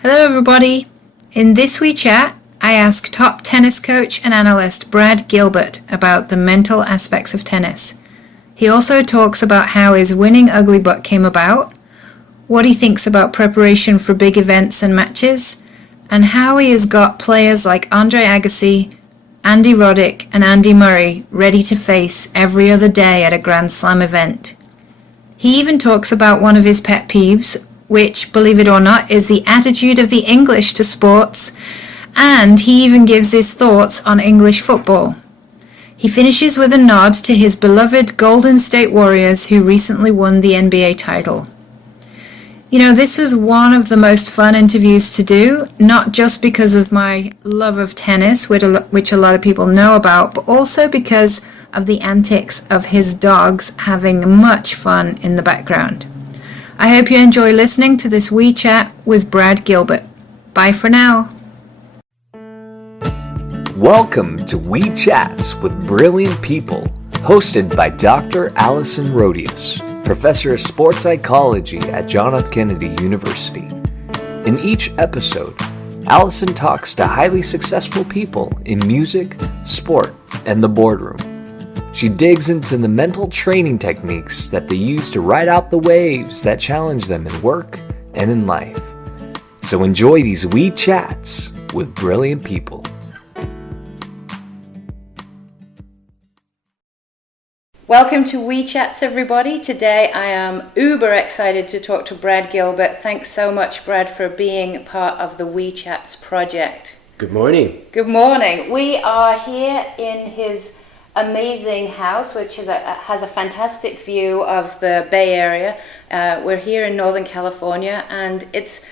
Hello everybody! In this wee chat, I ask top tennis coach and analyst Brad Gilbert about the mental aspects of tennis. He also talks about how his winning ugly butt came about, what he thinks about preparation for big events and matches, and how he has got players like Andre Agassi, Andy Roddick and Andy Murray ready to face every other day at a Grand Slam event. He even talks about one of his pet peeves, which, believe it or not, is the attitude of the English to sports, and he even gives his thoughts on English football. He finishes with a nod to his beloved Golden State Warriors who recently won the NBA title. You know, this was one of the most fun interviews to do, not just because of my love of tennis, which a lot of people know about, but also because of the antics of his dogs having much fun in the background. I hope you enjoy listening to this wee chat with Brad Gilbert. Bye for now. Welcome to Wee Chats with Brilliant People, hosted by Dr. Allison Rodius, Professor of Sports Psychology at John F. Kennedy University. In each episode, Allison talks to highly successful people in music, sport, and the boardroom. She digs into the mental training techniques that they use to ride out the waves that challenge them in work and in life. So enjoy these wee chats with brilliant people. Welcome to Wee Chats, everybody. Today I am uber excited to talk to Brad Gilbert. Thanks so much, Brad, for being part of the Wee Chats project. Good morning. Good morning. We are here in his amazing house, which has a fantastic view of the Bay Area. We're here in Northern California, and it's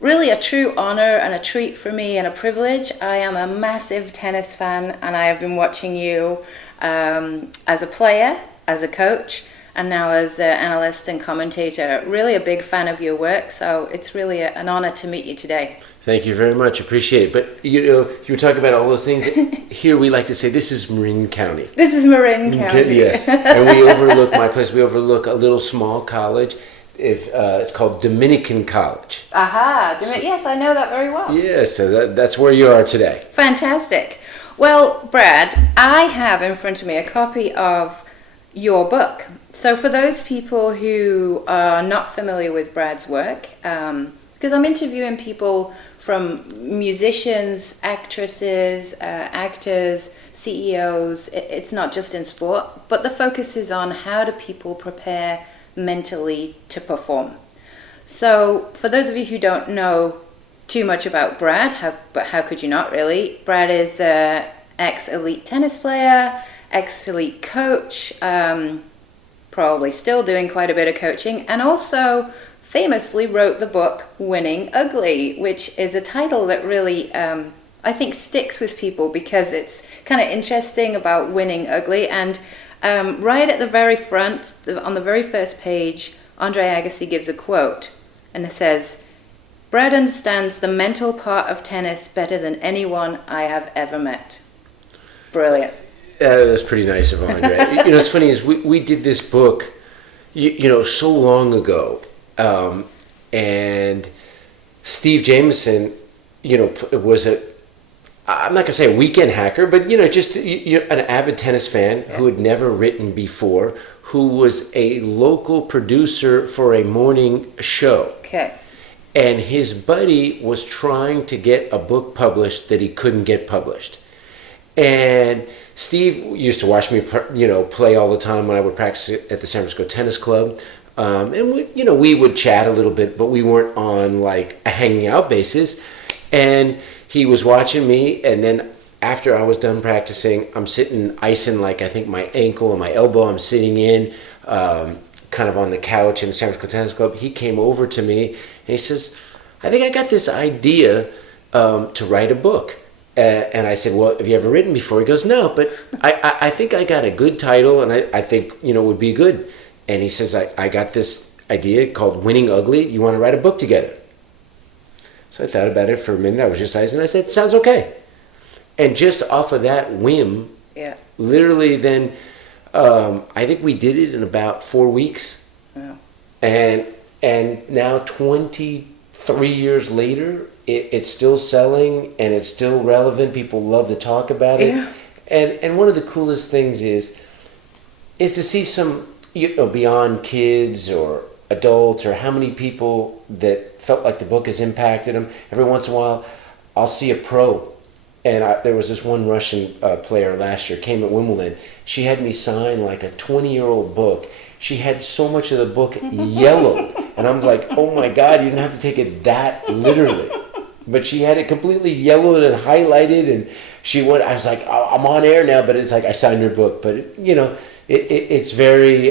really a true honor and a treat for me and a privilege. I am a massive tennis fan, and I have been watching you as a player, as a coach, and now as an analyst and commentator. Really a big fan of your work, so it's really an honor to meet you today. Thank you very much. Appreciate it. But you were talking about all those things. Here we like to say this is Marin County. This is Marin County. Yes. And we overlook my place. We overlook a little small college. It's called Dominican College. Aha. Yes, I know that very well. Yes. So that's where you are today. Fantastic. Well, Brad, I have in front of me a copy of your book. So for those people who are not familiar with Brad's work, because I'm interviewing people from musicians, actresses, actors, CEOs. It's not just in sport, but the focus is on how do people prepare mentally to perform. So for those of you who don't know too much about Brad, how could you not really? Brad is an ex-elite tennis player, ex-elite coach, probably still doing quite a bit of coaching, and also famously wrote the book Winning Ugly, which is a title that really I think sticks with people because it's kind of interesting about winning ugly. And right at the very front, on the very first page, Andre Agassi gives a quote, and it says, "Brad understands the mental part of tennis better than anyone I have ever met." Brilliant. That's pretty nice of Andre. It's funny is we did this book, so long ago. And Steve Jameson, was I'm not going to say a weekend hacker, but, just an avid tennis fan who had never written before, who was a local producer for a morning show. Okay. And his buddy was trying to get a book published that he couldn't get published. And Steve used to watch me, play all the time when I would practice at the San Francisco Tennis Club. And we would chat a little bit, but we weren't on like a hanging out basis. And he was watching me, and then after I was done practicing, I'm sitting icing like I think my ankle and my elbow. I'm sitting in kind of on the couch in the San Francisco Tennis Club. He came over to me and he says, "I think I got this idea to write a book." And I said, "Well, have you ever written before?" He goes, "No, but I think I got a good title, and I think would be good." And he says, I got this idea called Winning Ugly. You want to write a book together? So I thought about it for a minute. I was just icing. I said, "Sounds okay." And just off of that whim, literally then, I think we did it in about 4 weeks. Yeah. And now 20 3 years later, it's still selling and it's still relevant. People love to talk about it. Yeah. And one of the coolest things is to see some, beyond kids or adults, or how many people that felt like the book has impacted them. Every once in a while, I'll see a pro. And there was this one Russian player last year, came at Wimbledon. She had me sign like a 20-year-old book. She had so much of the book yellowed. And I'm like, oh my God, you didn't have to take it that literally. But she had it completely yellowed and highlighted. And I was like, oh, I'm on air now, but it's like I signed her book. But, it's very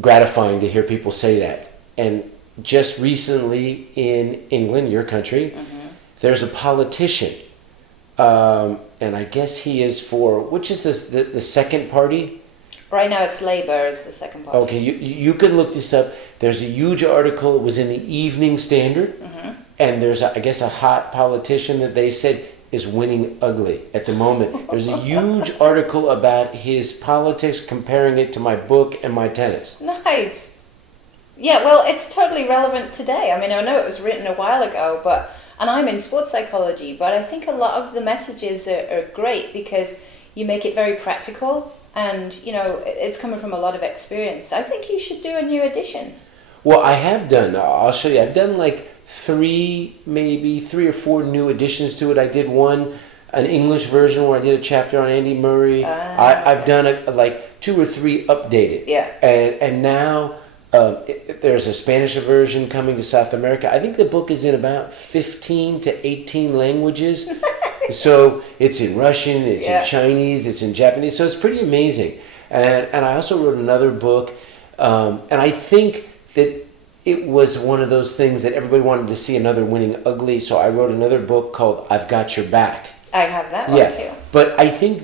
gratifying to hear people say that. And just recently in England, your country, there's a politician, and I guess he is for, which is the second party? Right now it's Labour is the second party. Okay, you can look this up. There's a huge article. It was in the Evening Standard, and there's, I guess, a hot politician that they said is winning ugly at the moment. There's a huge article about his politics, comparing it to my book and my tennis. Nice. Yeah, well, it's totally relevant today. I mean, I know it was written a while ago, and I'm in sports psychology, but I think a lot of the messages are great because you make it very practical and, it's coming from a lot of experience. I think you should do a new edition. Well, I have done. I'll show you. I've done like three or four new additions to it. I did an English version where I did a chapter on Andy Murray. I've done like 2 or 3 updated. Yeah. And now there's a Spanish version coming to South America. I think the book is in about 15 to 18 languages. So it's in Russian, it's in Chinese, it's in Japanese. So it's pretty amazing. And I also wrote another book. And I think that it was one of those things that everybody wanted to see another winning ugly. So I wrote another book called I've Got Your Back. I have that one too. But I think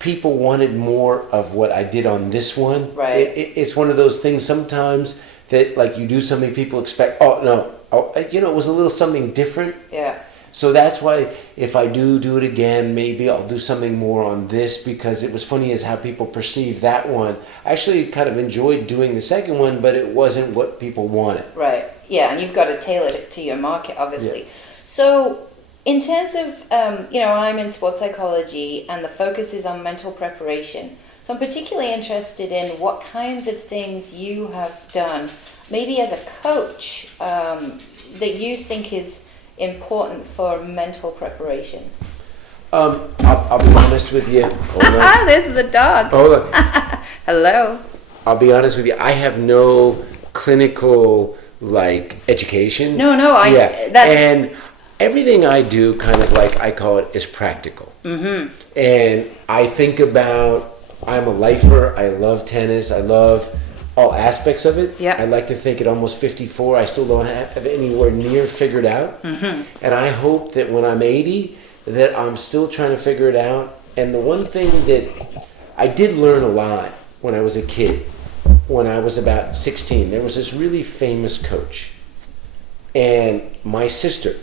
people wanted more of what I did on this one. Right. It's one of those things sometimes that like you do something, people expect, it was a little something different. Yeah. So that's why if I do it again, maybe I'll do something more on this, because it was funny as how people perceive that one. I actually kind of enjoyed doing the second one, but it wasn't what people wanted. Right. Yeah, and you've got to tailor it to your market, obviously. Yeah. So in terms of, I'm in sports psychology and the focus is on mental preparation. So I'm particularly interested in what kinds of things you have done, maybe as a coach, that you think is important for mental preparation. I'll be honest with you. Hold on. There's the dog. Hold on. Hello. I'll be honest with you. I have no clinical education. No. And everything I do, kind of like I call it, is practical. Mm-hmm. And I think about. I'm a lifer. I love tennis. I love all aspects of it. Yeah. I like to think at almost 54, I still don't have anywhere near figured out. Mm-hmm. And I hope that when I'm 80, that I'm still trying to figure it out. And the one thing that I did learn a lot when I was a kid, when I was about 16, there was this really famous coach. And my sister,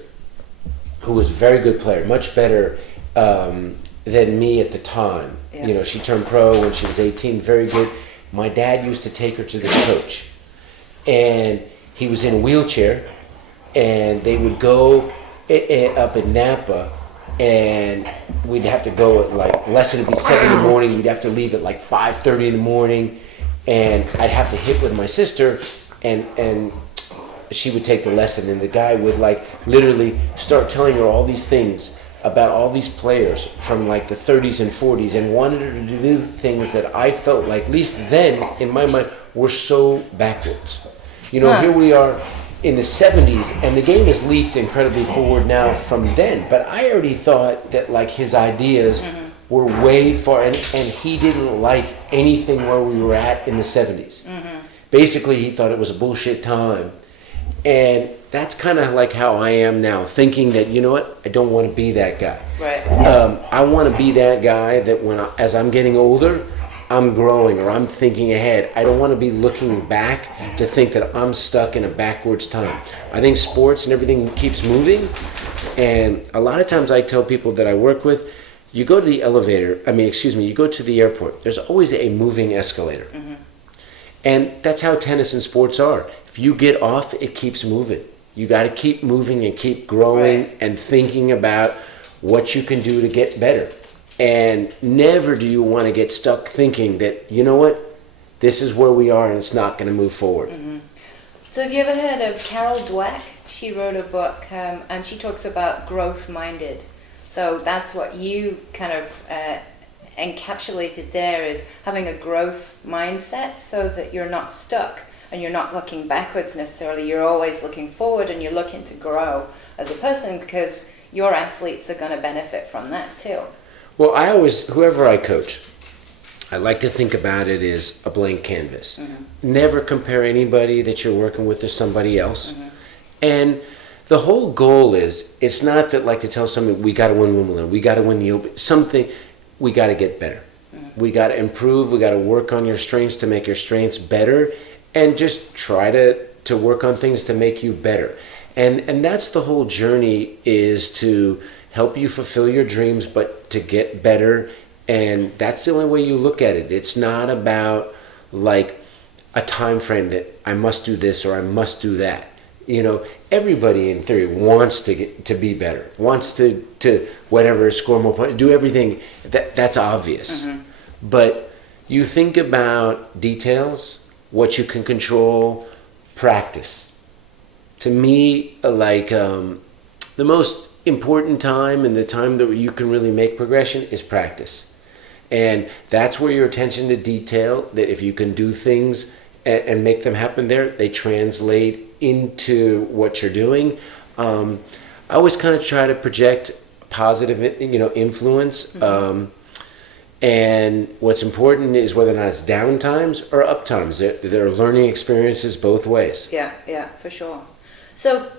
who was a very good player, much better than me at the time. Yeah. She turned pro when she was 18, very good. My dad used to take her to this coach, and he was in a wheelchair, and they would go up in Napa, and we'd have to go at lesson would be 7 in the morning. We'd have to leave at 5:30 in the morning, and I'd have to hit with my sister, and she would take the lesson, and the guy would literally start telling her all these things about all these players from the 30s and 40s, and wanted her to do things that I felt at least then in my mind, were so backwards. Here we are in the 70s, and the game has leaped incredibly forward now from then, but I already thought that his ideas were way far, and he didn't like anything where we were at in the 70s. Mm-hmm. Basically, he thought it was a bullshit time. And that's kind of how I am now, thinking that, I don't want to be that guy. Right. I want to be that guy that as I'm getting older, I'm growing or I'm thinking ahead. I don't want to be looking back to think that I'm stuck in a backwards time. I think sports and everything keeps moving. And a lot of times I tell people that I work with, you go to the you go to the airport, there's always a moving escalator. Mm-hmm. And that's how tennis and sports are. If you get off, it keeps moving. You got to keep moving and keep growing and thinking about what you can do to get better. And never do you want to get stuck thinking that, you know what, this is where we are and it's not going to move forward. So have you ever heard of Carol Dweck? She wrote a book and she talks about growth-minded. So that's what you kind of encapsulated there, is having a growth mindset so that you're not stuck and you're not looking backwards necessarily. You're always looking forward and you're looking to grow as a person, because your athletes are going to benefit from that too. Well, whoever I coach, I like to think about it as a blank canvas. Never compare anybody that you're working with to somebody else. And the whole goal is, it's not that like to tell somebody, we got to win Wimbledon, we got to win the Open, something, we got to get better. We got to improve, we got to work on your strengths to make your strengths better, and just try to work on things to make you better. And that's the whole journey, is to help you fulfill your dreams, but to get better. And that's the only way you look at it. It's not about like a time frame that I must do this or I must do that. You know, everybody in theory wants to be better, wants to whatever, score more points, do everything. That's obvious. But you think about details, what you can control, practice. To me, like the most important time and the time that you can really make progression is practice. And that's where your attention to detail, that if you can do things and make them happen there, they translate into what you're doing. I always kind of try to project positive, influence. And what's important is whether or not it's down times or up times. There are learning experiences both ways. Yeah, for sure. So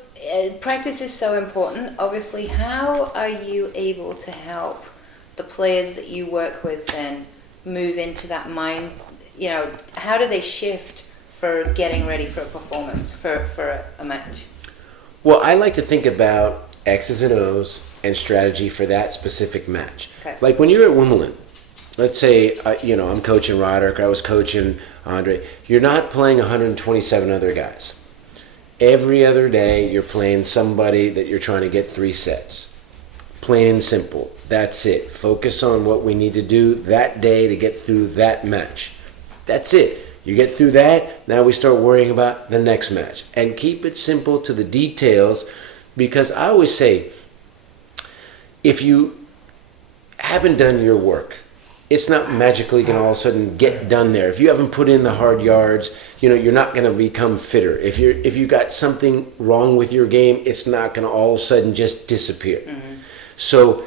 practice is so important. Obviously, how are you able to help the players that you work with then move into that mind? How do they shift for getting ready for a performance, for a match? Well, I like to think about X's and O's and strategy for that specific match. Okay. Like when you're at Wimbledon, let's say, I'm coaching Roderick, I was coaching Andre. You're not playing 127 other guys. Every other day, you're playing somebody that you're trying to get 3 sets. Plain and simple. That's it. Focus on what we need to do that day to get through that match. That's it. You get through that, now we start worrying about the next match. And keep it simple to the details, because I always say, if you haven't done your work, it's not magically going to all of a sudden get done there. If you haven't put in the hard yards, you're not going to become fitter. If you got something wrong with your game, it's not going to all of a sudden just disappear. So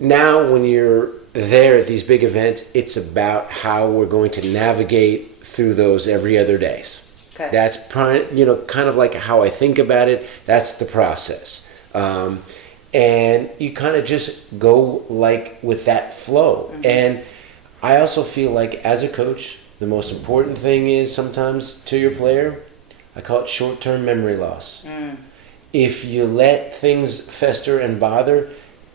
now when you're there at these big events, it's about how we're going to navigate through those every other days. Okay. That's kind of like how I think about it. That's the process. And you kind of just go like with that flow. And I also feel like as a coach, the most important thing is sometimes to your player, I call it short-term memory loss. If you let things fester and bother,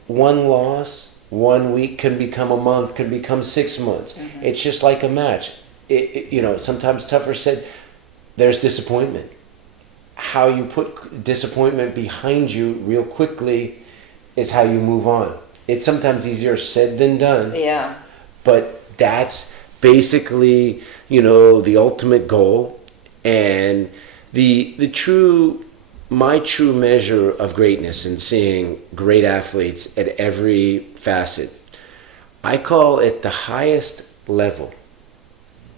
one loss, 1 week can become a month, can become 6 months. It's just like a match. Sometimes tougher said, there's disappointment. How you put disappointment behind you real quickly is how you move on. It's sometimes easier said than done. Yeah. But that's basically, the ultimate goal. And my true measure of greatness in seeing great athletes at every facet, I call it the highest level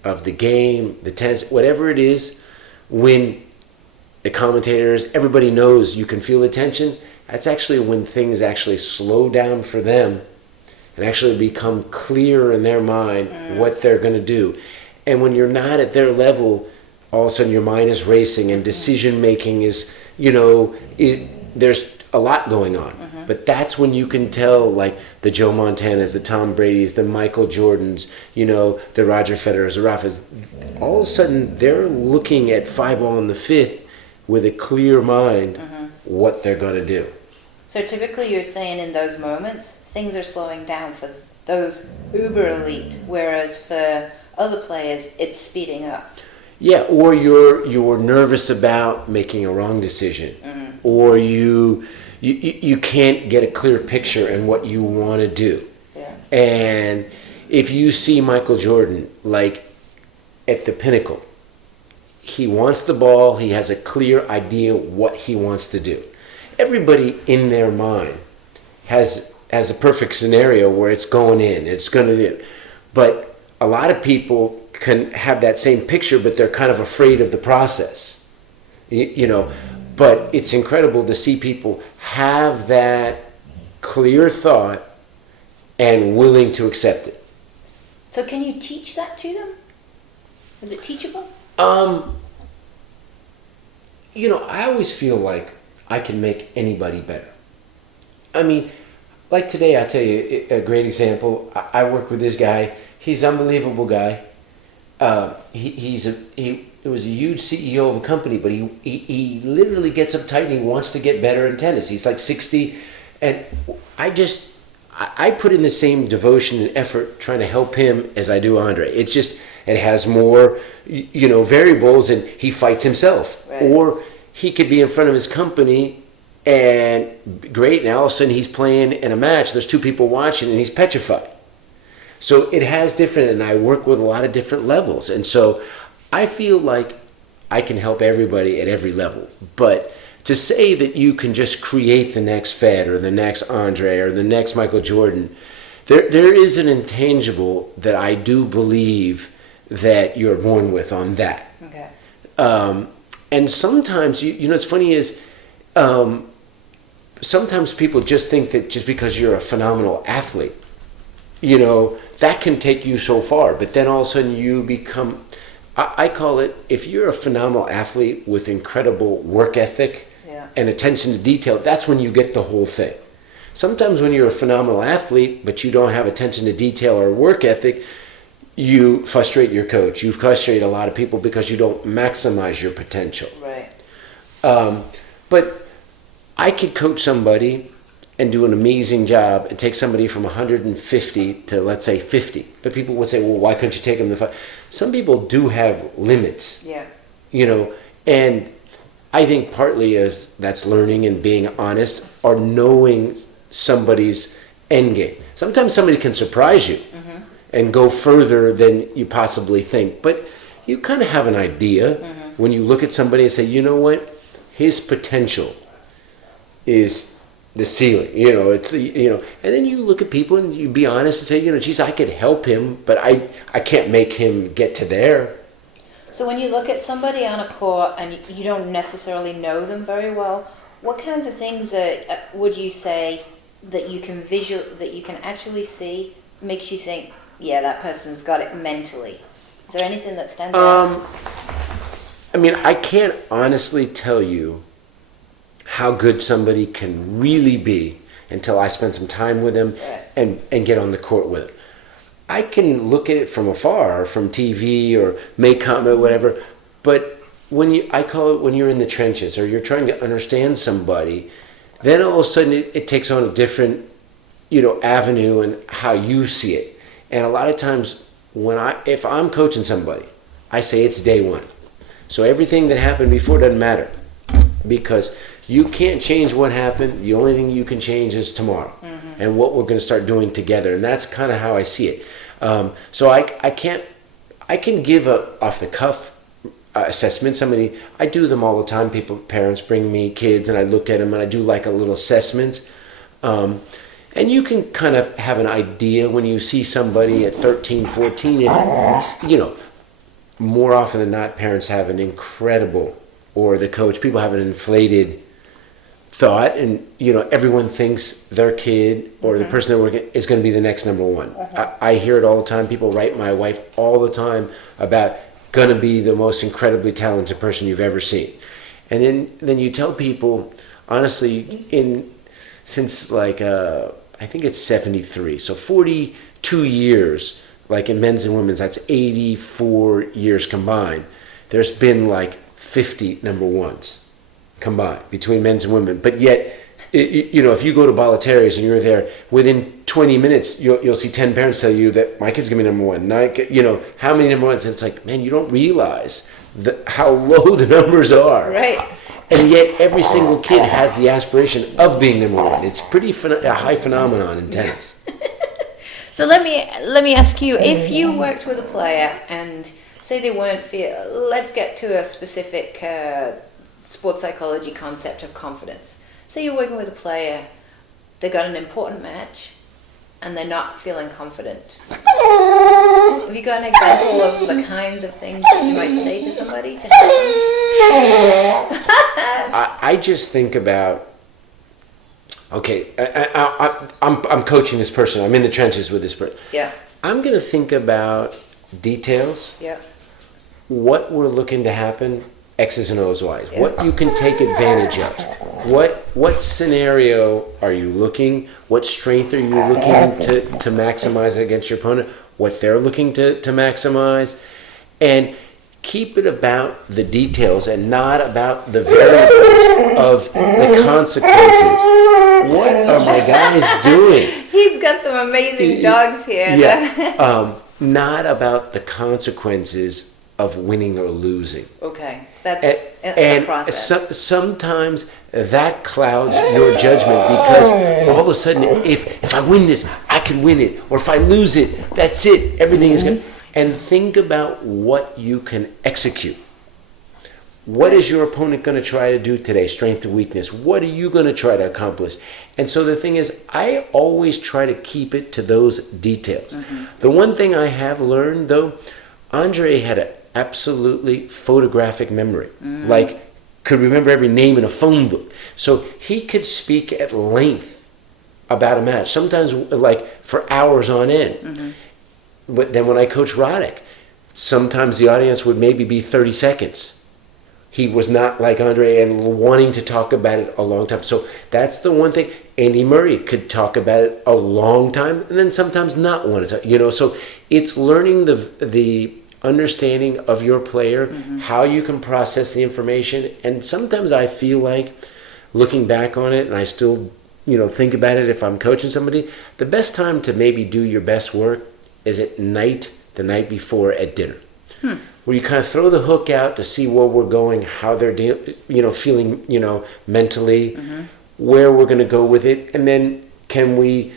of the game, the tennis, whatever it is, when the commentators, everybody knows you can feel the tension. That's actually when things actually slow down for them and actually become clear in their mind what they're going to do. And when you're not at their level, all of a sudden your mind is racing and decision making is, there's a lot going on. But that's when you can tell, like the Joe Montanas, the Tom Bradys, the Michael Jordans, the Roger Federers, the Rafas. All of a sudden they're looking at 5-all in the 5th with a clear mind what they're going to do. So typically you're saying in those moments, things are slowing down for those uber elite, whereas for other players, it's speeding up. Yeah, or you're nervous about making a wrong decision, or you can't get a clear picture in what you want to do. Yeah. And if you see Michael Jordan like at the pinnacle, he wants the ball, he has a clear idea what he wants to do. Everybody in their mind has a perfect scenario where it's going in, it's going to, but a lot of people can have that same picture, but they're kind of afraid of the process, you know. But it's incredible to see people have that clear thought and willing to accept it. So can you teach that to them? Is it teachable? You know, I always feel like I can make anybody better. I mean, like today, I'll tell you a great example. I work with this guy. He's an unbelievable guy. He was a huge CEO of a company, but he literally gets uptight and he wants to get better in tennis. He's like 60, and I put in the same devotion and effort trying to help him as I do Andre. It's just, it has more, you know, variables, and he fights himself. Right. Or he could be in front of his company and great, and all of a sudden he's playing in a match, there's two people watching, and he's petrified. So it has different, and I work with a lot of different levels. And so I feel like I can help everybody at every level. But to say that you can just create the next Fed or the next Andre or the next Michael Jordan, there is an intangible that I do believe that you're born with on that. Okay. And sometimes, you know, what's funny is sometimes people just think that just because you're a phenomenal athlete, you know, that can take you so far. But then all of a sudden you become, I call it, if you're a phenomenal athlete with incredible work ethic and attention to detail, that's when you get the whole thing. Sometimes when you're a phenomenal athlete, but you don't have attention to detail or work ethic, you frustrate your coach. You frustrate a lot of people because you don't maximize your potential. Right. But I could coach somebody and do an amazing job and take somebody from 150 to, let's say, 50. But people would say, well, why couldn't you take them to 5? Some people do have limits. Yeah. You know, and I think partly is that's learning and being honest, or knowing somebody's end game. Sometimes somebody can surprise you and go further than you possibly think. But you kind of have an idea when you look at somebody and say, you know what, his potential is the ceiling. You know, it's, you know, and then you look at people and you be honest and say, you know, geez, I could help him, but I can't make him get to there. So when you look at somebody on a court and you don't necessarily know them very well, what kinds of things would you say that you can actually see makes you think, yeah, that person's got it mentally? Is there anything that stands out? I mean, I can't honestly tell you how good somebody can really be until I spend some time with them and get on the court with them. I can look at it from afar, from TV, or make comment, whatever, but I call it when you're in the trenches or you're trying to understand somebody, then all of a sudden it takes on a different, you know, avenue and how you see it. And a lot of times if I'm coaching somebody, I say it's day one. So everything that happened before doesn't matter, because you can't change what happened. The only thing you can change is tomorrow and what we're going to start doing together. And that's kind of how I see it. So I can give a off the cuff assessment. I do them all the time. Parents bring me kids and I look at them and I do like a little assessments. And you can kind of have an idea when you see somebody at 13, 14, and, you know, more often than not, parents have an incredible, or the coach, people have an inflated thought, and, you know, everyone thinks their kid or the person they're working is going to be the next number one. I hear it all the time. People write my wife all the time about going to be the most incredibly talented person you've ever seen. And then you tell people, honestly, since like, I think it's 73, so 42 years, like in men's and women's, that's 84 years combined. There's been like 50 number ones combined between men's and women. But yet, you know, if you go to Bolletari's and you're there, within 20 minutes, you'll see 10 parents tell you that my kid's going to be number one. You know, how many number ones? And it's like, man, you don't realize how low the numbers are. Right. And yet every single kid has the aspiration of being number one. It's pretty a high phenomenon in tennis. So let me ask you, if you worked with a player and say they weren't let's get to a specific sports psychology concept of confidence. Say you're working with a player, they got an important match and they're not feeling confident. Have you got an example of the kinds of things that you might say to somebody to help them? I just think about, okay, I'm coaching this person. I'm in the trenches with this person. Yeah. I'm going to think about details. Yeah. What we're looking to happen, X's and O's, Y's. Yeah. What you can take advantage of. What scenario are you looking? What strength are you looking to maximize against your opponent? What they're looking to maximize, and keep it about the details and not about the variables of the consequences. What are my guys doing? He's got some amazing dogs here. Yeah. Not about the consequences of winning or losing. Okay, that's And the process. sometimes that clouds your judgment, because all of a sudden, if I win this, I can win it. Or if I lose it, that's it. Everything is good. And think about what you can execute. What is your opponent going to try to do today? Strength to weakness. What are you going to try to accomplish? And so the thing is, I always try to keep it to those details. The one thing I have learned, though, Andre had an absolutely photographic memory. Like, could remember every name in a phone book. So he could speak at length about a match, sometimes like for hours on end. But then when I coached Roddick, sometimes the audience would maybe be 30 seconds. He was not like Andre and wanting to talk about it a long time. So that's the one thing. Andy Murray could talk about it a long time and then sometimes not want to talk, so it's learning the understanding of your player, how you can process the information. And sometimes I feel like, looking back on it, and I still think about it if I'm coaching somebody, the best time to maybe do your best work is at night, the night before at dinner, where you kind of throw the hook out to see where we're going, how they're feeling, mentally, where we're going to go with it, and then can we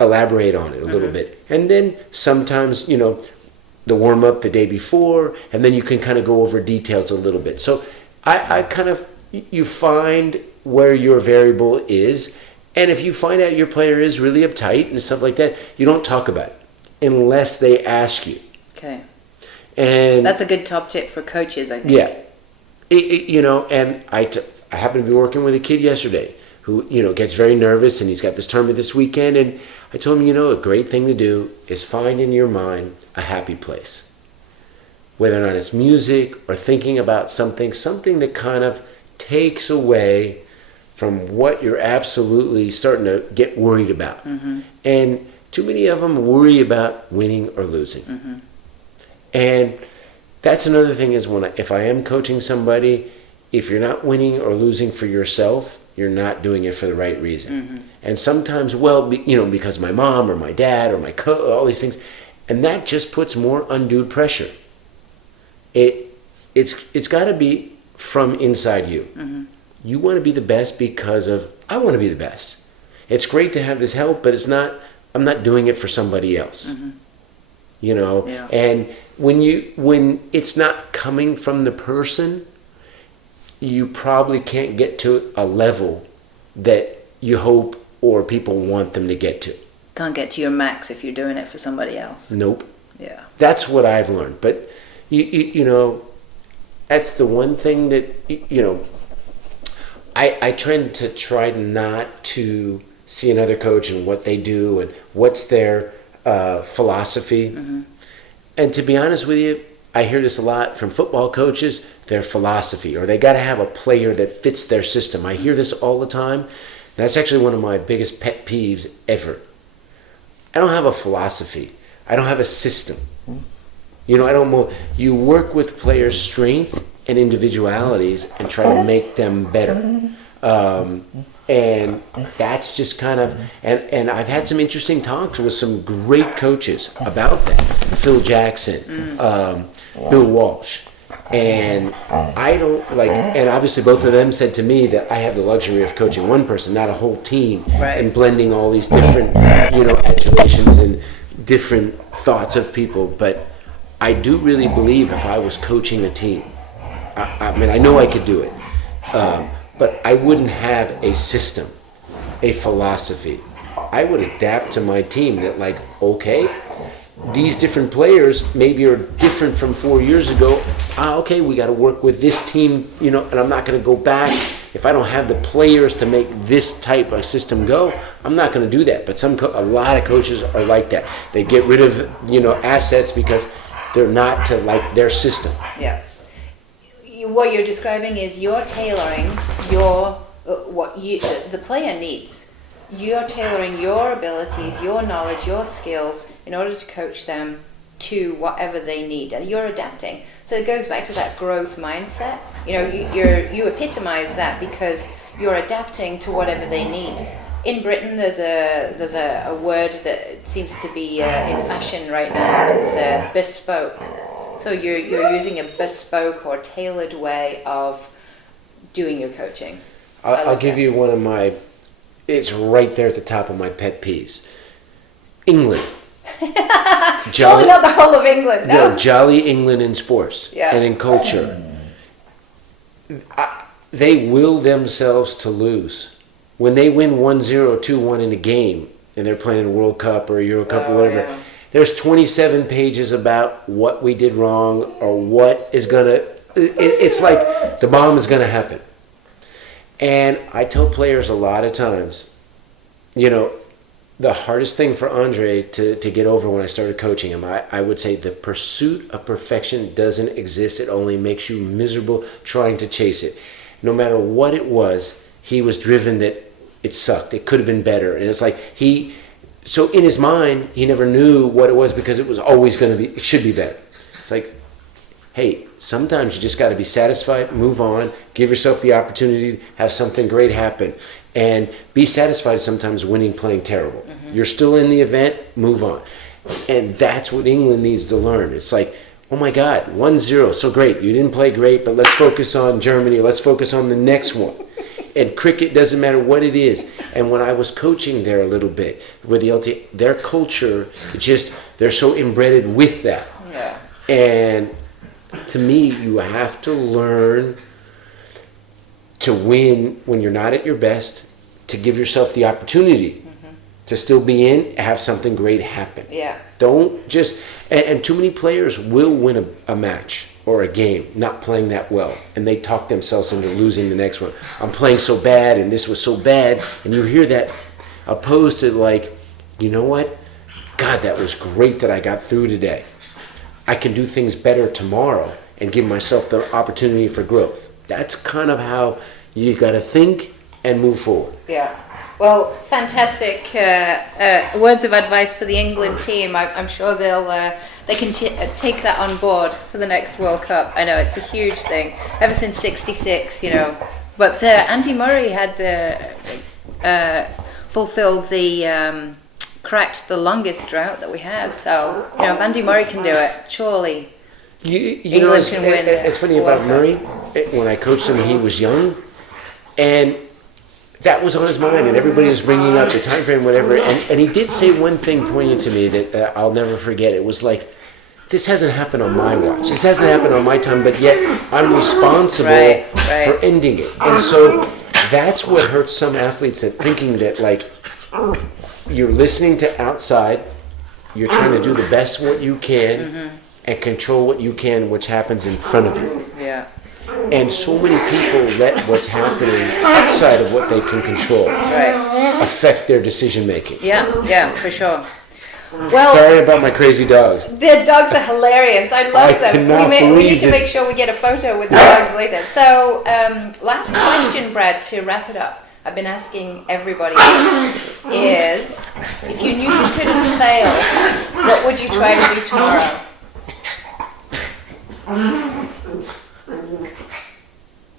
elaborate on it a little bit. And then sometimes, the warm up the day before, and then you can kind of go over details a little bit. So I kind of, you find where your variable is, and if you find out your player is really uptight and stuff like that, you don't talk about it unless they ask you. Okay. And that's a good top tip for coaches, I think. Yeah. And I happened to be working with a kid yesterday who, gets very nervous, and he's got this tournament this weekend, and I told him, a great thing to do is find in your mind a happy place. Whether or not it's music or thinking about something that kind of takes away from what you're absolutely starting to get worried about. And too many of them worry about winning or losing. And that's another thing is if I am coaching somebody, if you're not winning or losing for yourself, you're not doing it for the right reason. And sometimes, because my mom or my dad or all these things, and that just puts more undue pressure. It's got to be from inside you. You want to be the best because of, I want to be the best. It's great to have this help, but I'm not doing it for somebody else. Yeah. And when it's not coming from the person, you probably can't get to a level that you hope or people want them to get to. Can't get to your max if you're doing it for somebody else. Nope. Yeah. That's what I've learned. But, that's the one thing that, I try not to see another coach and what they do and what's their philosophy. And to be honest with you, I hear this a lot from football coaches, their philosophy, or they got to have a player that fits their system. I hear this all the time. That's actually one of my biggest pet peeves ever. I don't have a philosophy. I don't have a system. You work with players' strength and individualities and try to make them better. And that's just kind of, and I've had some interesting talks with some great coaches about that. Phil Jackson, Bill Walsh. And I don't like, and obviously both of them said to me that I have the luxury of coaching one person, not a whole team, Right. and blending all these different, adulations and different thoughts of people. But I do really believe if I was coaching a team, I mean, I know I could do it, but I wouldn't have a system, a philosophy. I would adapt to my team that, like, okay, these different players maybe are different from 4 years ago. Okay, we got to work with this team, and I'm not going to go back. If I don't have the players to make this type of system go, I'm not going to do that. But a lot of coaches are like that. They get rid of, assets because they're not to like their system. Yeah. What you're describing is you're tailoring the player needs. You're tailoring your abilities, your knowledge, your skills in order to coach them to whatever they need. And you're adapting. So it goes back to that growth mindset. You epitomize that because you're adapting to whatever they need. In Britain, there's a word that seems to be in fashion right now. It's bespoke. So you're using a bespoke or tailored way of doing your coaching. I'll give you one of my. It's right there at the top of my pet peeves. England. Surely not the whole of England, no? No, jolly England in sports and in culture. They will themselves to lose. When they win 1-0, 2-1 in a game, and they're playing a World Cup or a Euro Cup or whatever, there's 27 pages about what we did wrong or what is going to... It's like the bomb is going to happen. And I tell players a lot of times, the hardest thing for Andre to get over when I started coaching him, I would say the pursuit of perfection doesn't exist. It only makes you miserable trying to chase it. No matter what it was, he was driven that it sucked. It could have been better. And it's like so in his mind, he never knew what it was because it was always going to be, it should be better. It's like, hey, sometimes you just got to be satisfied, move on, give yourself the opportunity to have something great happen, and be satisfied sometimes winning playing terrible. Mm-hmm. You're still in the event, move on. And that's what England needs to learn. It's like, oh my God, 1-0, so great. You didn't play great, but let's focus on Germany. Let's focus on the next one. And cricket doesn't matter what it is. And when I was coaching there a little bit with the LT, their culture, they're so embedded with that. Yeah. And to me, you have to learn to win when you're not at your best, to give yourself the opportunity to still be in, have something great happen. Yeah. Don't just, and too many players will win a match or a game not playing that well, and they talk themselves into losing the next one. I'm playing so bad, and this was so bad, and you hear that opposed to like, you know what? God, that was great that I got through today. I can do things better tomorrow and give myself the opportunity for growth. That's kind of how you got to think and move forward. Yeah. Well, fantastic words of advice for the England team. I'm sure they can take that on board for the next World Cup. I know it's a huge thing ever since '66, But Andy Murray had fulfilled cracked the longest drought that we had. So, if Andy Murray can do it, surely England can win. It's funny about Murray. When I coached him, he was young, and that was on his mind, and everybody was bringing up the time frame, whatever. And he did say one thing poignant to me that I'll never forget. It was like, this hasn't happened on my watch. This hasn't happened on my time, but yet I'm responsible for ending it. And so that's what hurts some athletes, that thinking that like you're listening to outside, you're trying to do the best what you can and control what you can, which happens in front of you. Yeah. And so many people let what's happening outside of what they can control affect their decision making. Yeah, for sure. Well, sorry about my crazy dogs. The dogs are hilarious. I love them. We need to make sure we get a photo with the dogs later. So, last question, Brad, to wrap it up. I've been asking everybody is, if you knew you couldn't fail, what would you try to do tomorrow?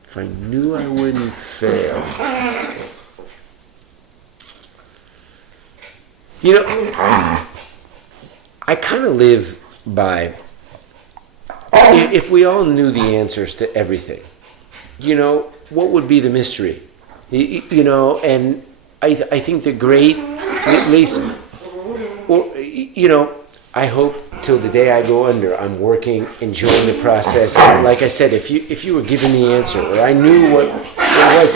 If I knew I wouldn't fail. I kind of live by if we all knew the answers to everything, what would be the mystery? And I think the great, at least, I hope till the day I go under, I'm working, enjoying the process. And like I said, if you were given the answer, or I knew what it was,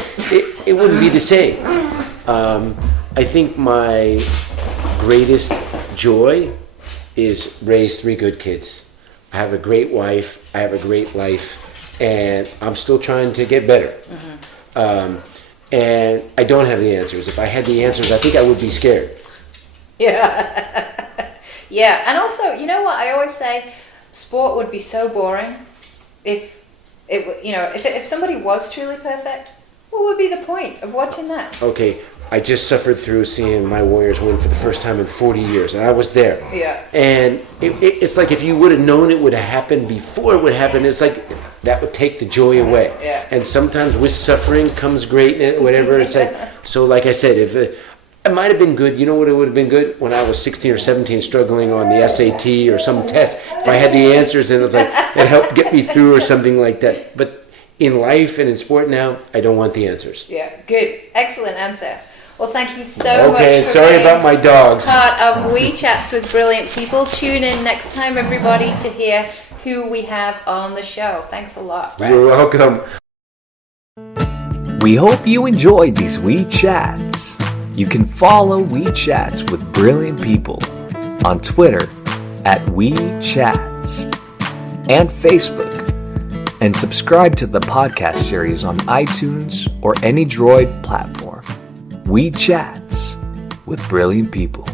it wouldn't be the same. I think my greatest joy is raise 3 good kids. I have a great wife, I have a great life, and I'm still trying to get better. And I don't have the answers. If I had the answers, I think I would be scared. Yeah. Yeah, and also, you know what I always say, sport would be so boring if somebody was truly perfect. What would be the point of watching that? Okay, I just suffered through seeing my Warriors win for the first time in 40 years, and I was there. Yeah. And it's like if you would have known it would have happened before it would happen, it's like that would take the joy away. Yeah. And sometimes with suffering comes greatness, whatever. It's like, so like I said, if it might have been good. You know what it would have been good? When I was 16 or 17 struggling on the SAT or some test. If I had the answers and it's like, it helped get me through or something like that. But in life and in sport now, I don't want the answers. Yeah, good. Excellent answer. Well, thank you so much Okay, for sorry being about my dogs. part of We Chats with Brilliant People. Tune in next time, everybody, to hear who we have on the show. Thanks a lot, Brad. You're welcome. We hope you enjoyed these We Chats. You can follow We Chats with Brilliant People on Twitter @WeChats and Facebook, and subscribe to the podcast series on iTunes or any Droid platform. We Chats with Brilliant People.